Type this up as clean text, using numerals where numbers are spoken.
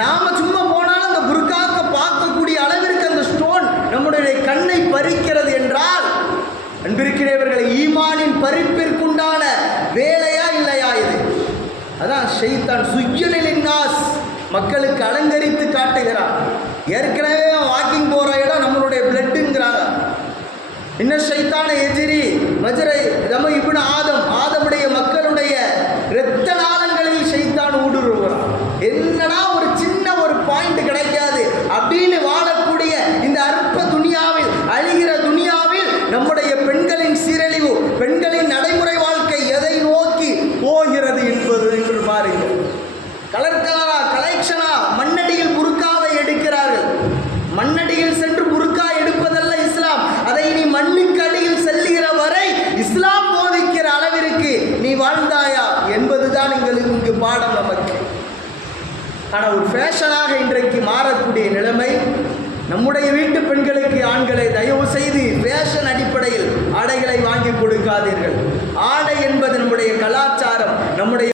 நாம சும்மா போனாலும் அந்த புர்காக்க பார்க்கக்கூடிய அளவிற்கு அந்த ஸ்டோன் நம்முடைய கண்ணை பறிக்கிறது என்றால், அன்பிருக்கிறவர்களை, ஈமானின் பறிப்பிற்குண்டான வேலையா இல்லையா இது? அதான் ஷைத்தான் சுய்யனிலின் நாஸ், மக்களுக்கு அலங்கரித்து காட்டுகிறான். ஏற்கனவே வாக்கிங் போகிற இடம் நம்மளுடைய பிளட்டுங்கிறாங்க. இன்னும் ஷைத்தான எதிரி மஜரை நம்ம இப்னு ஆதமுடைய மக்களுடைய இரத்த நாளங்களில் ஷைத்தான் ஊடுருவுகிறான். என்னன்னா ஒரு சின்ன ஒரு பாயிண்ட் கிடைக்காது அப்படின்னு வாழக்கூடிய இந்த அற்ப துனியாவில், அழிகிற துனியாவில் நம்முடைய பெண்களின் சீரழிவு, பெண்களின் நடைமுறை வாழ்க்கை எதை நோக்கி போகிறது என்பது என்று பாருங்கள். கலர் கலரா, கலெக்ஷனா மண்ணடியில் புர்காவை எடுக்கிறார்கள். மண்ணடியில் சென்று புர்கா எடுப்பதல்ல இஸ்லாம். அதை நீ மண்ணுக்கு அடியில் செல்லுகிற வரை இஸ்லாம் போதிக்கிற அளவிற்கு நீ வாழ்ந்தாயா என்பதுதான் இங்கு பாடம் நமக்கு. ஆனால் ஒரு ஃபேஷனாக இன்றைக்கு மாறக்கூடிய நிலைமை. நம்முடைய வீட்டு பெண்களுக்கு ஆண்களை தயவு